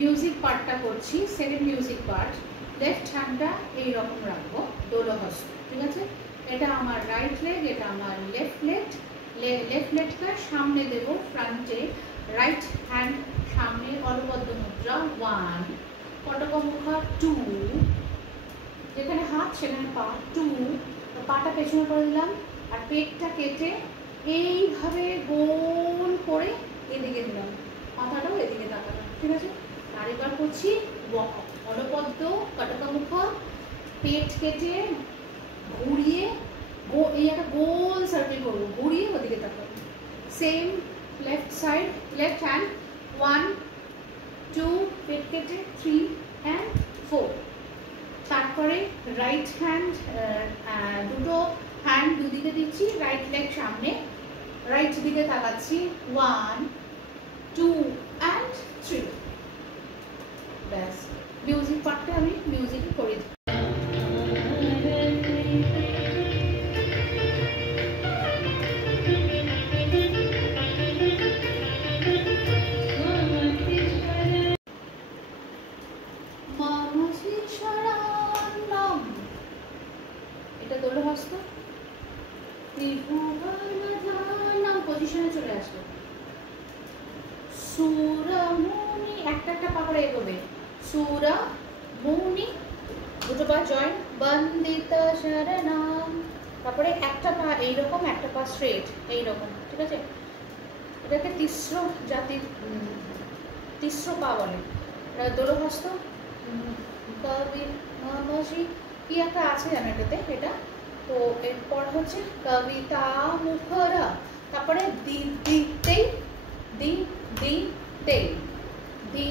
Music পার্টটা করছি, second music part. Left হ্যান্ডটা এইরকম রাখবো, দোলহস্ত, ঠিক আছে? এটা আমার রাইট লেগ, এটা আমার লেফট লেগ। লেফট লেগটা সামনে দেবো ফ্রন্টে, রাইট হ্যান্ড সামনে, অলপদ্ম মুদ্রা 1, কটকমুখা 2, যেখানে হাত সেখানে পা 2, পাটা পেছনে করে দিলাম, আর পেটটা কেটে এইভাবে গোল করে এদিকে দিলাম, মাথাটাও এদিকে তাকালাম, ঠিক আছে? আর এবার করছি অলপদ্ম কটকমুখা, পেট কেটে ঘুরিয়ে এই একটা গোল সার্কেল করবো, ঘুরিয়ে ওদিকে তাকাবো। Same left side, left hand 1 2, পেট কেটে 3 and 4। তারপরে রাইট হ্যান্ড, দুটো হ্যান্ড দুদিকে দিচ্ছি, রাইট লেগ সামনে, রাইট দিকে তাকাচ্ছি 1 2 and 3। ব্যাস, মিউজিক পার্টটা আমি মিউজিক করে দিই। এটা দোলহস্ত, ত্রিভুবনধারণম পজিশনে চলে আসলো। সুরমুনি, একটা একটা পাকড়ে এগোবে, সুরমুনি, দুটো পা জয়েন্ট, বন্দিত শরণম, তারপরে একটা পা এইরকম, একটা পা স্ট্রেট এইরকম, ঠিক আছে? এটাকে তিস্র জাতির তিস্র পা বলে। দোলহস্ত কবি কি একটা আছে জানো এটাতে, এটা তো এরপর হচ্ছে কবিতা মুখরা, তারপরে দি দিতেই দি দিতেই দি